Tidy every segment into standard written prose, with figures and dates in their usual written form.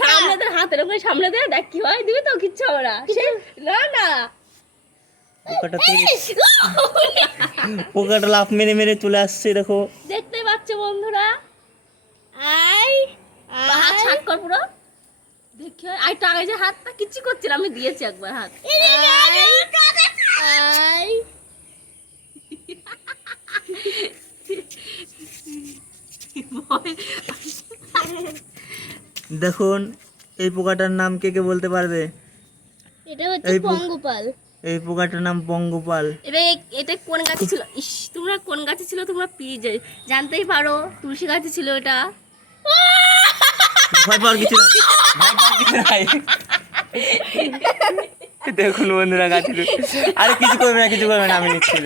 সামনে দে, হাতের ওপরে সামনে দে, দেখ কি হয়, দিবি তো, কিচ্ছু হবে না। না না, পোকাটা লাফ মেরে মেরে চলে আসছে, দেখো। দেখতে পাচ্ছ বন্ধুরা, হাত ছাট কর পুরো, দেখি আই তো আগে যে হাতটা কিচ্ছু করছিল, আমি দিয়েছি একবার হাত। দেখুন এই পোকাটার নাম কে কে বলতে পারবে? এটা হচ্ছে পঙ্গপাল। এই পোকাটার নাম পঙ্গপাল। এটা কোন গাছে ছিল? ইস, তোমরা কোন গাছে ছিল তোমরা প্লিজ জানতেই পারো। তুলসী গাছে ছিল এটা। ভয় পাওয়ার কিছু নাই, ভয় পাওয়ার কিছু নাই। দেখুন বন্ধুরা গাছে আরে কিছু করবে না, কিছু করবে না, আমি নিচ্ছি।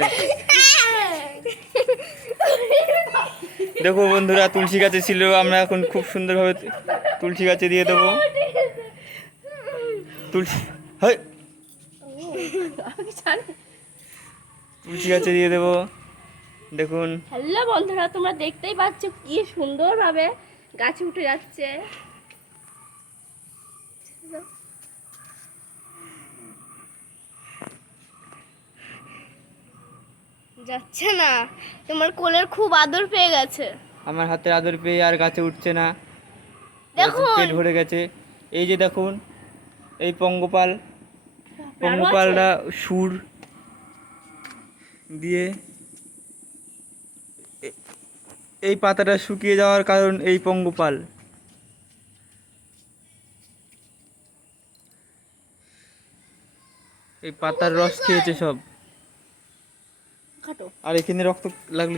দেখো বন্ধুরা তুলসী গাছে ছিল, আমরা এখন খুব সুন্দরভাবে তুলসী গাছে দিয়ে দেবো। তুলসী হয়, তুলসী গাছে দিয়ে দেবো। দেখুন হ্যালো বন্ধুরা, তোমরা দেখতেই পাচ্ছ কি সুন্দরভাবে গাছে উঠে যাচ্ছে। যাচ্ছে না, তোমার কোলের খুব আদর পেয়ে গেছে। আমার হাতের আদর পেয়ে আর গাছে উঠছে না, দেখুন পেট ভরে গেছে। এই যে দেখুন এই পঙ্গপাল, পঙ্গপালরা সুর দিয়ে এই পাতাটা শুকিয়ে যাওয়ার কারণ এই পঙ্গপাল। এই পাতার রস খেয়েছে সব, খাটো। আর এখানে রক্ত লাগলে